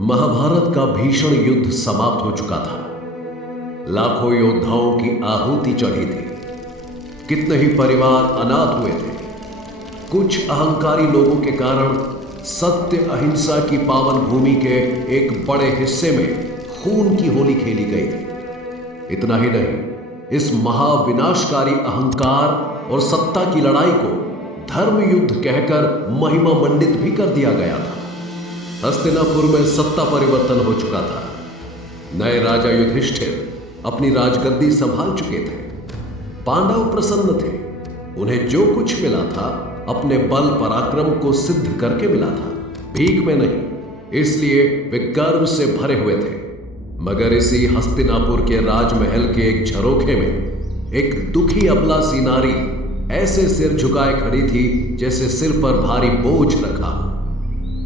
महाभारत का भीषण युद्ध समाप्त हो चुका था। लाखों योद्धाओं की आहुति चढ़ी थी। कितने ही परिवार अनाथ हुए थे। कुछ अहंकारी लोगों के कारण सत्य अहिंसा की पावन भूमि के एक बड़े हिस्से में खून की होली खेली गई थी। इतना ही नहीं, इस महाविनाशकारी अहंकार और सत्ता की लड़ाई को धर्म युद्ध कहकर महिमा मंडित भी कर दिया गया था। हस्तिनापुर में सत्ता परिवर्तन हो चुका था। नए राजा युधिष्ठिर अपनी राजगद्दी संभाल चुके थे। पांडव प्रसन्न थे। उन्हें जो कुछ मिला था अपने बल पराक्रम को सिद्ध करके मिला था, भीख में नहीं। इसलिए वे गर्व से भरे हुए थे। मगर इसी हस्तिनापुर के राजमहल के एक झरोखे में एक दुखी अबला सी नारी ऐसे सिर झुकाए खड़ी थी जैसे सिर पर भारी बोझ रखा।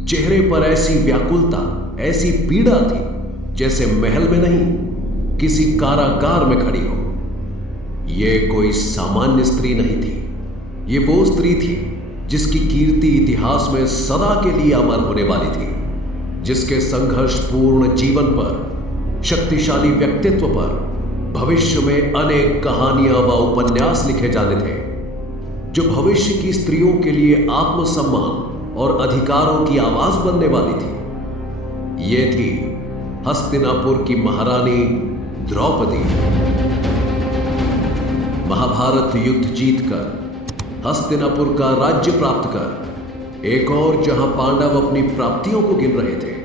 चेहरे पर ऐसी व्याकुलता, ऐसी पीड़ा थी जैसे महल में नहीं, किसी कारागार में खड़ी हो। यह कोई सामान्य स्त्री नहीं थी। ये वो स्त्री थी जिसकी कीर्ति इतिहास में सदा के लिए अमर होने वाली थी, जिसके संघर्षपूर्ण जीवन पर, शक्तिशाली व्यक्तित्व पर भविष्य में अनेक कहानियां व उपन्यास लिखे जाने थे, जो भविष्य की स्त्रियों के लिए आत्मसम्मान और अधिकारों की आवाज बनने वाली थी। ये थी हस्तिनापुर की महारानी द्रौपदी। महाभारत युद्ध जीतकर, हस्तिनापुर का राज्य प्राप्त कर, एक और जहां पांडव अपनी प्राप्तियों को गिन रहे थे,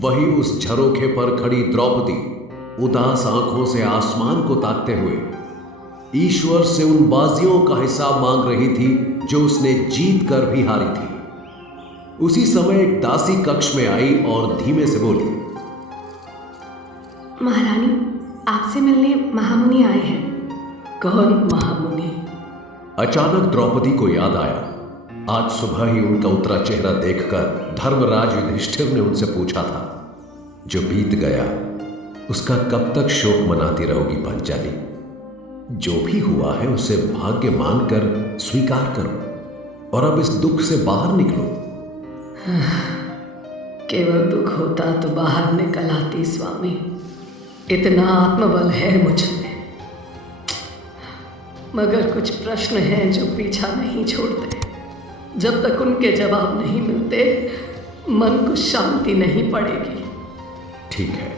वही उस झरोखे पर खड़ी द्रौपदी उदास आंखों से आसमान को ताकते हुए ईश्वर से उन बाजियों का हिसाब मांग रही थी जो उसने जीत कर भी हारी थी। उसी समय एक दासी कक्ष में आई और धीमे से बोली, महारानी, आपसे मिलने महामुनि आए हैं। कौन महामुनि? अचानक द्रौपदी को याद आया, आज सुबह ही उनका उतरा चेहरा देखकर धर्मराज युधिष्ठिर ने उनसे पूछा था, जो बीत गया उसका कब तक शोक मनाती रहोगी पांचाली? जो भी हुआ है उसे भाग्य मानकर स्वीकार करो और अब इस दुख से बाहर निकलो। केवल दुख होता तो बाहर निकल आती स्वामी। इतना आत्मबल है मुझ में, मगर कुछ प्रश्न हैं जो पीछा नहीं छोड़ते। जब तक उनके जवाब नहीं मिलते मन को शांति नहीं पड़ेगी। ठीक है,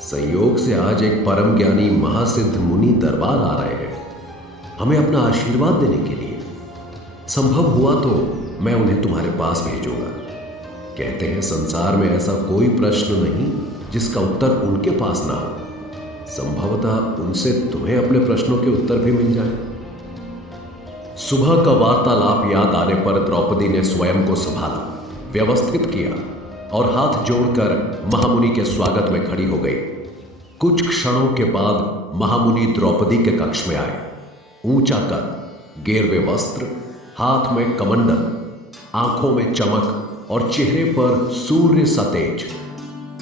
संयोग से आज एक परम ज्ञानी महासिद्ध मुनि दरबार आ रहे हैं हमें अपना आशीर्वाद देने के लिए। संभव हुआ तो मैं उन्हें तुम्हारे पास भेजूंगा। कहते हैं संसार में ऐसा कोई प्रश्न नहीं जिसका उत्तर उनके पास ना हो। संभवतः उनसे तुम्हें अपने प्रश्नों के उत्तर भी मिल जाए। सुबह का वार्तालाप याद आने पर द्रौपदी ने स्वयं को संभाला, व्यवस्थित किया और हाथ जोड़कर महामुनि के स्वागत में खड़ी हो गई। कुछ क्षणों के बाद महामुनि द्रौपदी के कक्ष में आए। ऊंचा कद, गेरवे वस्त्र, हाथ में कमंडल, आंखों में चमक और चेहरे पर सूर्य सा तेज।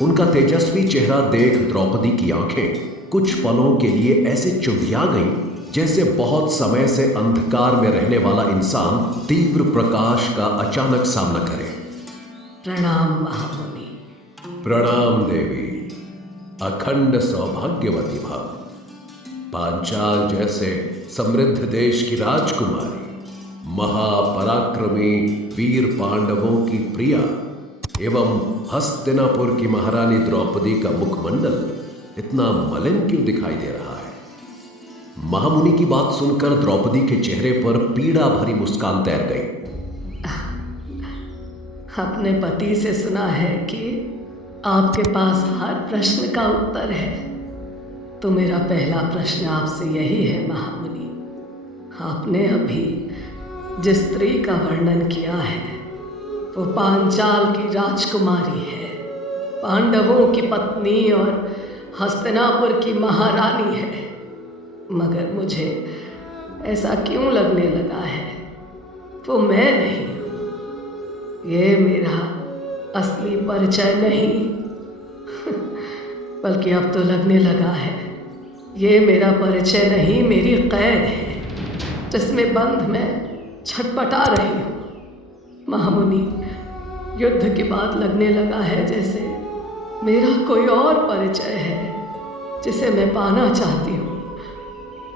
उनका तेजस्वी चेहरा देख द्रौपदी की आंखें कुछ पलों के लिए ऐसे चुंधिया गईं जैसे बहुत समय से अंधकार में रहने वाला इंसान तीव्र प्रकाश का अचानक सामना करे। प्रणाम महामुनि। प्रणाम देवी, अखंड सौभाग्यवती भव। पांचाल जैसे समृद्ध देश की राजकुमारी, महापराक्रमी वीर पांडवों की प्रिया एवं हस्तिनापुर की महारानी द्रौपदी का मुखमंडल इतना मलिन क्यों दिखाई दे रहा है? महामुनि की बात सुनकर द्रौपदी के चेहरे पर पीड़ा भरी मुस्कान तैर गई। अपने पति से सुना है कि आपके पास हर प्रश्न का उत्तर है, तो मेरा पहला प्रश्न आपसे यही है महामुनि। आपने अभी जिस स्त्री का वर्णन किया है वो पांचाल की राजकुमारी है, पांडवों की पत्नी और हस्तिनापुर की महारानी है। मगर मुझे ऐसा क्यों लगने लगा है वो मैं नहीं हूं। ये मेरा असली परिचय नहीं बल्कि अब तो लगने लगा है ये मेरा परिचय नहीं, मेरी कैद है जिसमें बंद मैं छटपटा रही हूं। महामुनि, युद्ध के बाद लगने लगा है जैसे मेरा कोई और परिचय है जिसे मैं पाना चाहती हूँ,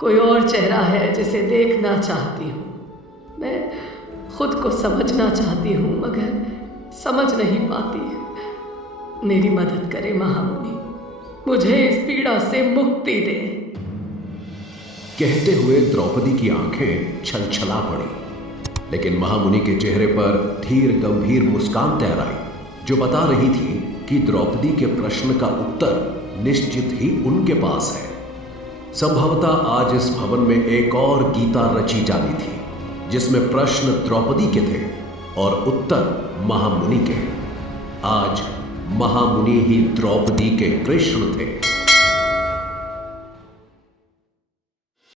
कोई और चेहरा है जिसे देखना चाहती हूँ। मैं खुद को समझना चाहती हूँ मगर समझ नहीं पाती। मेरी मदद करे महामुनि, मुझे इस पीड़ा से मुक्ति दे। कहते हुए द्रौपदी की आंखें छलछला पड़ी, लेकिन महामुनि के चेहरे पर धीर गंभीर मुस्कान तैराई, जो बता रही थी कि द्रौपदी के प्रश्न का उत्तर निश्चित ही उनके पास है। संभवतः आज इस भवन में एक और गीता रची जानी थी, जिसमें प्रश्न द्रौपदी के थे और उत्तर महामुनि के। आज महामुनि ही द्रौपदी के कृष्ण थे।